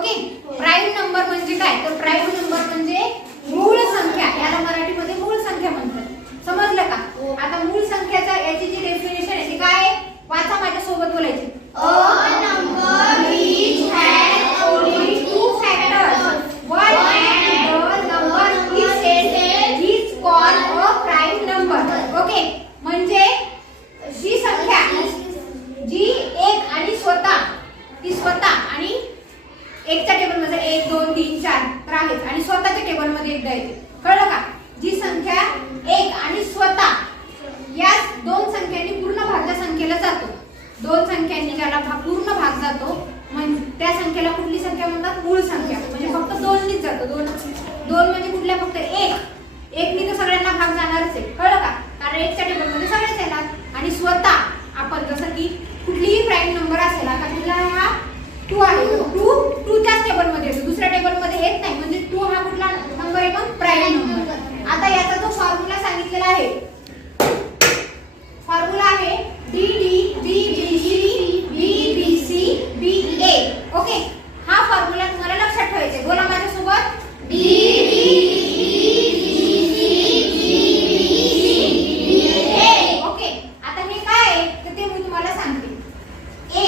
Okay prime number म्हणजे काय? तर प्राईम नंबर म्हणजे मूळ संख्या. याला मराठीमध्ये मूळ संख्या म्हणतात समजलं का आता मूळ संख्याचा याची जी डेफिनेशन आहे ती काय आहे? वाचा माझ्या सोबत बोलायची A number which has only two factors. One and the number is said is called a prime number. Okay? म्हणजे जी संख्या जी एक आणि स्वतः ती स्वतः आणि एकच्या टेबलमध्ये एक दोन तीन चार तर आहेच. आणि स्वतःच्या टेबलमध्ये एकदा येते. कळलं का? जी संख्या एक आणि स्वतः या दोन संख्यांनी पूर्ण भागल्या संख्येला जातो दोन संख्यांनी ज्याला भाग पूर्ण भाग जातो म्हणजे त्या संख्येला कुठली संख्या म्हणतात? मूळ संख्या. म्हणजे फक्त दोननीच जातो. दोन दोन म्हणजे कुठल्या? फक्त एक. एकनी तर सगळ्यांना भाग जाणारच आहे. कळलं का? कारण एकच्या टेबलमध्ये सगळेच येणार. आणि स्वतः आपण जसं की कुठलीही प्राईम नंबर असेल आता तुला हा टू आहे. टू टू त्याच टेबलमध्ये येतो. दुसऱ्या टेबलमध्ये येत नाही. म्हणजे टू हा कुठला नंबर आहे मग प्राईम नंबर आता याचा जो फॉर्म्युला सांगितलेला आहे फॉर्म्युला आहे D D B B G B B C B A okay हा फॉर्म्युला तुम्हाला लक्षात ठेवायचा आहे. बोला माझ्यासोबत ओके आता हे काय आहे तर ते मी तुम्हाला सांगते ए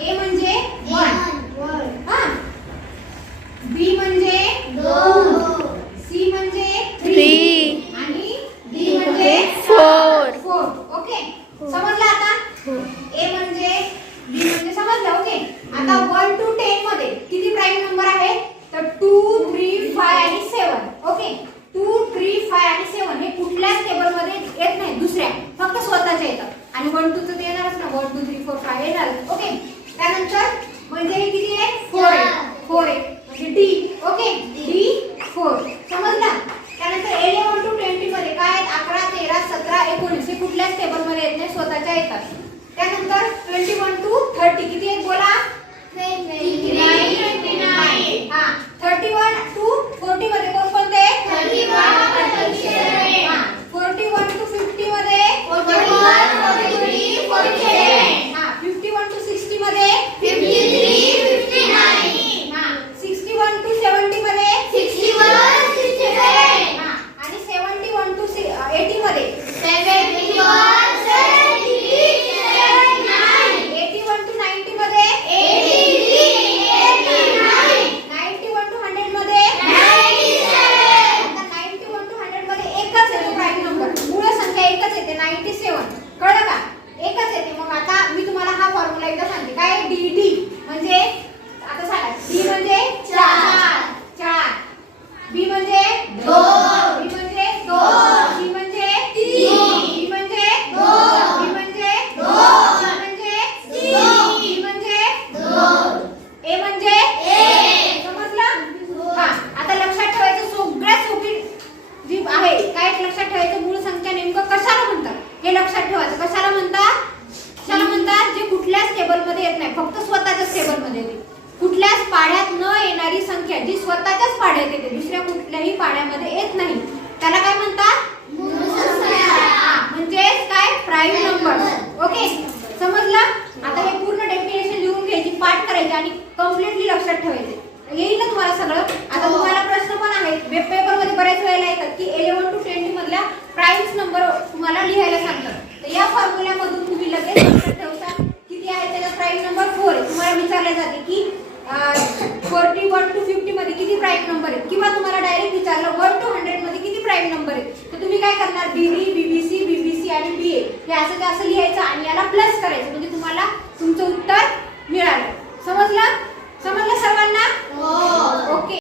ए म्हणजे वन हा बी म्हणजे सी म्हणजे Three. आणि डी म्हणजे Four. फोर ओके समजलं आता ए म्हणजे बी म्हणजे समजलं ओके आता वन टू टेन मध्ये किती प्राईम नंबर आहे तर टू थ्री फाय आणि seven okay two three five आणि सेवन हे कुठल्याच टेबलमध्ये येत नाही दुसऱ्या फक्त स्वतःच्या येतात आणि वन टू तर येणारच ना one two three four five येणार ओके त्यानंतर म्हणजे हे किती आहे फोर आहे फोर आहे म्हणजे डी ओके डी फोर समजला त्यानंतर इलेव्हन टू ट्वेंटी मध्ये काय आहेत अकरा तेरा सतरा एकोणीस हे कुठल्याच टेबलमध्ये येत नाही स्वतःच्या येतात त्यानंतर ट्वेंटी वन टू थर्टी किती एक बोला हा थर्टी वन टू फोर्टी मध्ये कोण कोणते फोर्टी वन टू फिफ्टी मध्ये हा फिफ्टी वन टू सिक्स्टी मध्ये हा सिक्स्टी वन टू सेवन्टी मध्ये हा आणि सेवन्टी वन टू एटी मध्ये एटी वन टू नाईन्टी मध्ये नाईन्टी वन टू हंड्रेडमध्ये आता नाईन्टी वन टू हंड्रेडमध्ये एकच येतो प्राईम नंबर मूळ संख्या एकच येते नाईन्टी सेवन कळलं का एकच येते मग आता मी तुम्हाला हा फॉर्म्युला एकदा सांगते. काय? D D. म्हणजे आता सांगा. डी म्हणजे चार. चार. बी म्हणजे दोन. बी म्हणजे दोन. सी म्हणजे तीन. बी म्हणजे दोन. बी म्हणजे दोन. सी म्हणजे तीन. डी म्हणजे ए म्हणजे समजलं? हा. आता लक्षात ठेवायचं सगळ्यात सोपी जी आहे काय लक्षात ठेवायचं? मूळ संख्या नेमकं कशाला म्हणतात? हे लक्षात ठेवायचं. कशाला म्हणतात? कशाला म्हणतात जे कुठल्याच टेबलमध्ये येत नाही फक्त स्वतःच्याच टेबलमध्ये येते. कुठल्याच पाड्यात न येणारी संख्या जी स्वतःच्याच पाड्यात येते दुसऱ्या कुठल्याही पाड्यामध्ये येत नाही. त्याला काय म्हणतात? हा, म्हणजेच काय? प्राईम नंबर ओके समजलं? आता हे पूर्ण डेफिनेशन लिहून घ्यायची पाठ करायची आणि कम्प्लिटली लक्षात ठेवायचे. येईल ना तुम्हाला सगळं? आता तुम्हाला प्रश्न पण आहेत. वेब पेपरमध्ये बरेच वेळेला येतात की इलेव्हन टू ट्वेंटी मधल्या प्राईम्स नंबर तुम्हाला लिहायला किती प्राईम नंबर आहेत? किंवा तुम्हाला डायरेक्ट विचारलं वन टू हंड्रेडमध्ये किती प्राईम नंबर आहेत? तर तुम्ही काय करणार? बीबी बीबीसी बीबीसी आणि बी ए हे असं असं लिहायचं आणि याला प्लस करायचं. म्हणजे तुम्हाला तुमचं उत्तर मिळालं. समजलं? समजलं सर्वांना? हो. ओके